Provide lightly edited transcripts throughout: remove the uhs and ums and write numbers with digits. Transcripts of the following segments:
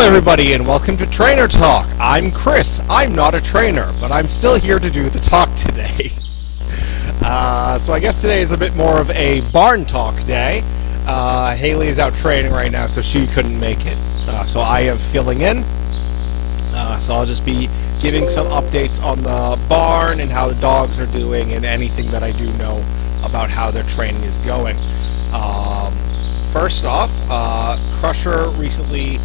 everybody, and welcome to Trainer Talk. I'm Chris. I'm not a trainer, but I'm still here to do the talk today. So I guess today is a bit more of a barn talk day. Haley is out training right now, so she couldn't make it. So I am filling in. So I'll just be giving some updates on the barn and how the dogs are doing and anything that I do know about how their training is going. First off, Crusher recently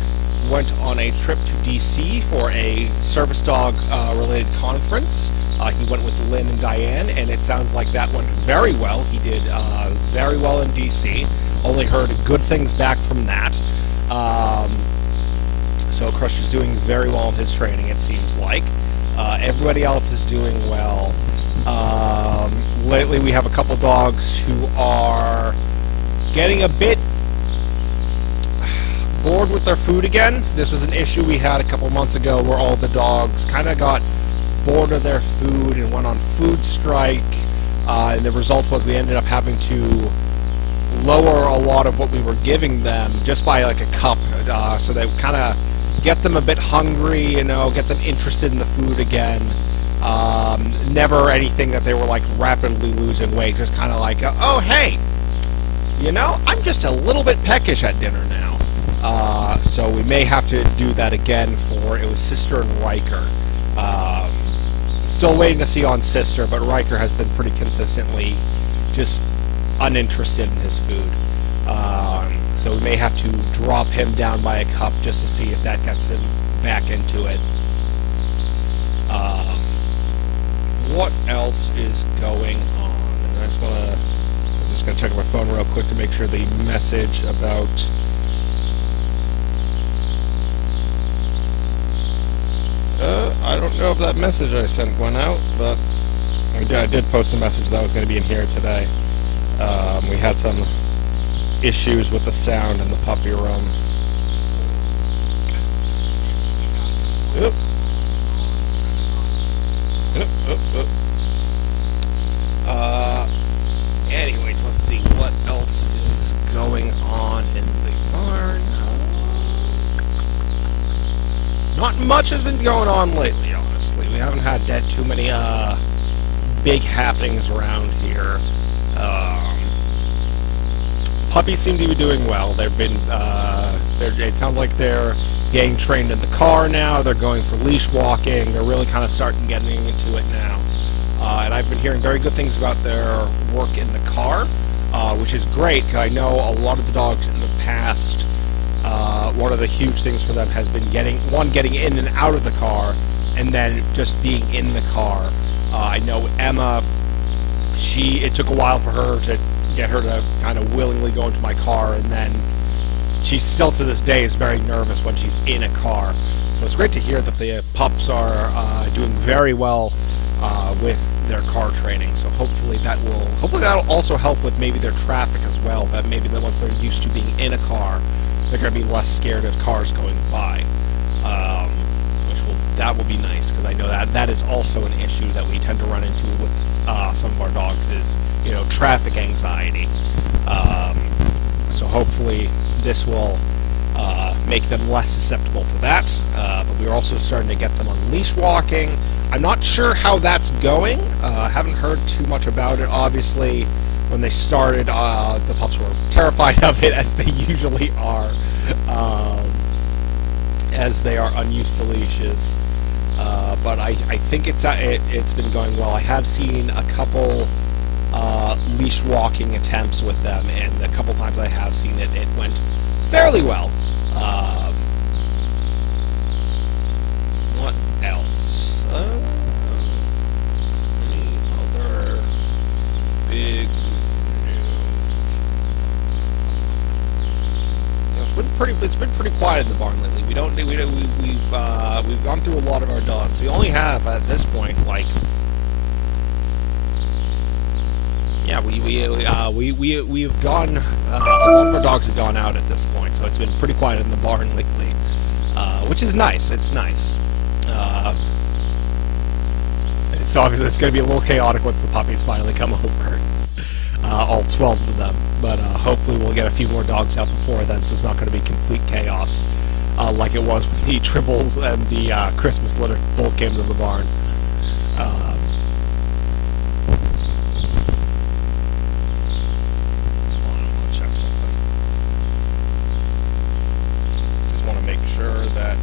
went on a trip to DC for a service dog related conference. He went with Lynn and Diane, and it sounds like that went very well. He did very well in DC. Only heard good things back from that. So Crusher's doing very well in his training, it seems like. Everybody else is doing well. Lately we have a couple dogs who are getting a bit bored with their food again. This was an issue we had a couple months ago where all the dogs kind of got bored of their food and went on food strike, and the result was we ended up having to lower a lot of what we were giving them just by like a cup, so that kind of get them a bit hungry, you know, get them interested in the food again. Never anything that they were like rapidly losing weight, just kind of like, oh hey, you know, I'm just a little bit peckish at dinner now. So we may have to do that again for, it was Sister and Riker. Still waiting to see on Sister, but Riker has been pretty consistently just uninterested in his food. So we may have to drop him down by a cup just to see if that gets him back into it. What else is going on? And I'm just gonna check my phone real quick to make sure the message about I don't know if that message I sent went out, but I did post a message that was going to be in here today. We had some issues with the sound in the puppy room. Oop. Anyways, let's see what else is going on in the barn. Not much has been going on lately, honestly. We haven't had too many big happenings around here. Puppies seem to be doing well. They've been, it sounds like they're getting trained in the car now. They're going for leash walking. They're really kind of getting into it now. And I've been hearing very good things about their work in the car, which is great, because I know a lot of the dogs in the past, one of the huge things for them has been getting in and out of the car, and then just being in the car. I know Emma, it took a while for her to get her to kind of willingly go into my car, and then she still to this day is very nervous when she's in a car. So it's great to hear that the pups are doing very well with their car training. So hopefully that'll also help with maybe their traffic as well, that maybe once they're used to being in a car, they're going to be less scared of cars going by, that will be nice, because I know that is also an issue that we tend to run into with some of our dogs is, you know, traffic anxiety. So hopefully this will make them less susceptible to that. But we're also starting to get them on leash walking. I'm not sure how that's going. Haven't heard too much about it. Obviously, when they started, the pups were terrified of it, as they usually are, as they are unused to leashes. But I think it's been going well. I have seen a couple leash walking attempts with them, and a couple times I have seen it went fairly well. What else? Any other big It's been pretty quiet in the barn lately. We've gone through a lot of our dogs. We only have at this point, like, yeah, we've gone. A lot of our dogs have gone out at this point, so it's been pretty quiet in the barn lately, which is nice. It's nice. It's obviously it's going to be a little chaotic once the puppies finally come over. All 12 of them, but hopefully we'll get a few more dogs out before then, so it's not going to be complete chaos. like it was when the triples and the Christmas litter both came to the barn. Check something. Just want to make sure that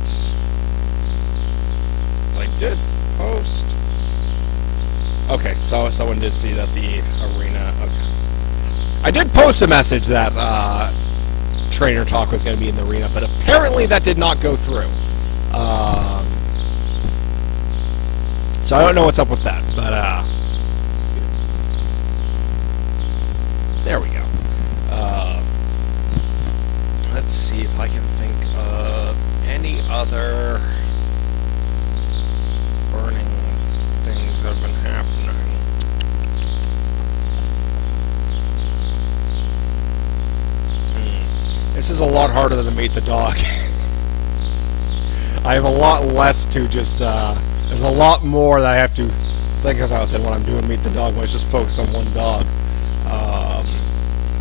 I did post. Okay, so someone did see that the arena. Okay. I did post a message that Trainer Talk was going to be in the arena, but apparently that did not go through. So I don't know what's up with that, but there we go. Let's see if I can think of any other burning things that have been happening. This is a lot harder than Meet the Dog. I have a lot less to just, there's a lot more that I have to think about than when I'm doing Meet the Dog, when it's just focused on one dog.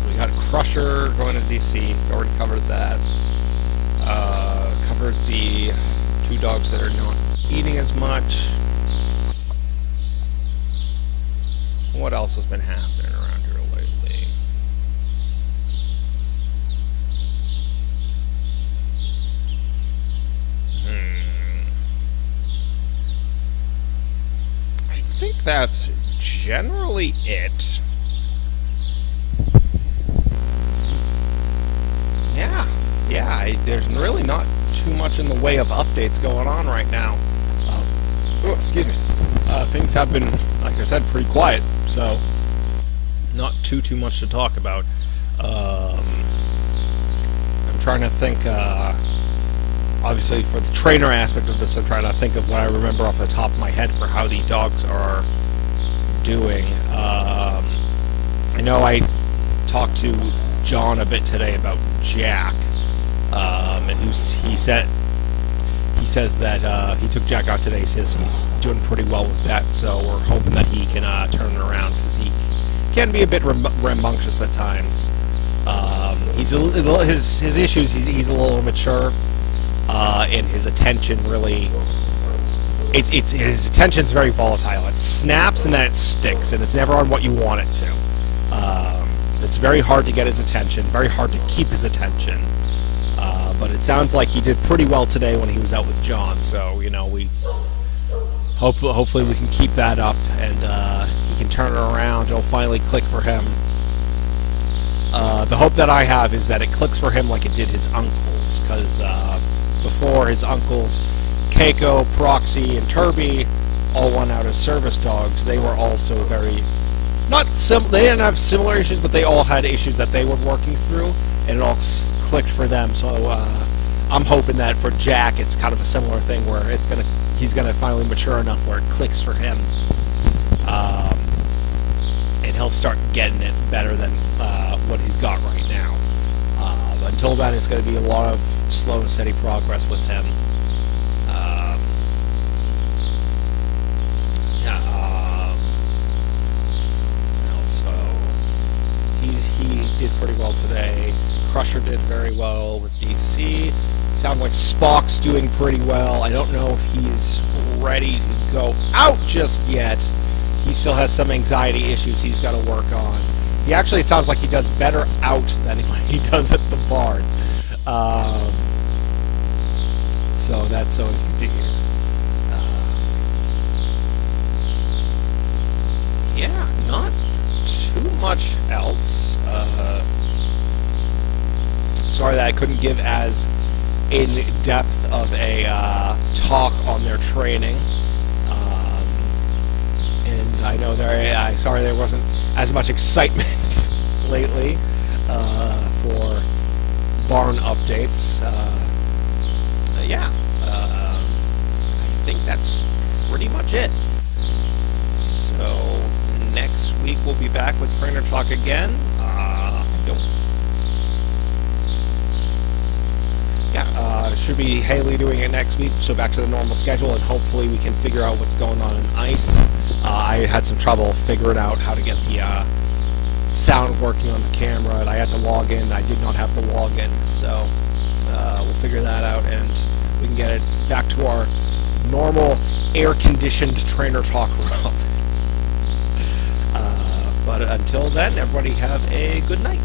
We got Crusher going to DC, already covered that. Covered the 2 dogs that are not eating as much. What else has been happening around here lately? I think that's generally it. Yeah, there's really not too much in the way of updates going on right now. Oh, excuse me. Things have been, like I said, pretty quiet, so not too much to talk about. I'm trying to think, obviously for the trainer aspect of this, I'm trying to think of what I remember off the top of my head for how the dogs are doing. I know I talked to John a bit today about Jack, and he says that he took Jack out today. He says he's doing pretty well with that, so we're hoping that he can turn it around, because he can be a bit rambunctious at times. His issues, he's a little immature, and his attention really, his attention's very volatile. It snaps and then it sticks, and it's never on what you want it to. It's very hard to get his attention, very hard to keep his attention. But it sounds like he did pretty well today when he was out with John, so, you know, we hopefully we can keep that up, and he can turn it around. It'll finally click for him. The hope that I have is that it clicks for him like it did his uncles, because before, his uncles, Keiko, Proxy, and Turby, all won out as service dogs. They were also very, they didn't have similar issues, but they all had issues that they were working through, and it all clicked for them. So I'm hoping that for Jack, it's kind of a similar thing where he's gonna finally mature enough where it clicks for him, and he'll start getting it better than what he's got right now. But until then, it's going to be a lot of slow and steady progress with him. So he did pretty well today. Crusher did very well with DC. Sound like Spock's doing pretty well. I don't know if he's ready to go out just yet. He still has some anxiety issues he's got to work on. He actually sounds like he does better out than he does at the barn. So that's always good to hear. Yeah, not too much else. Sorry that I couldn't give as in-depth of a talk on their training. And I know sorry there wasn't as much excitement lately for barn updates. Yeah, I think that's pretty much it. So next week we'll be back with Trainer Talk again. Should be Haley doing it next week, so back to the normal schedule, and hopefully we can figure out what's going on in ice. I had some trouble figuring out how to get the sound working on the camera, and I had to log in. I did not have the login, so we'll figure that out, and we can get it back to our normal air-conditioned trainer talk room. But until then, everybody have a good night.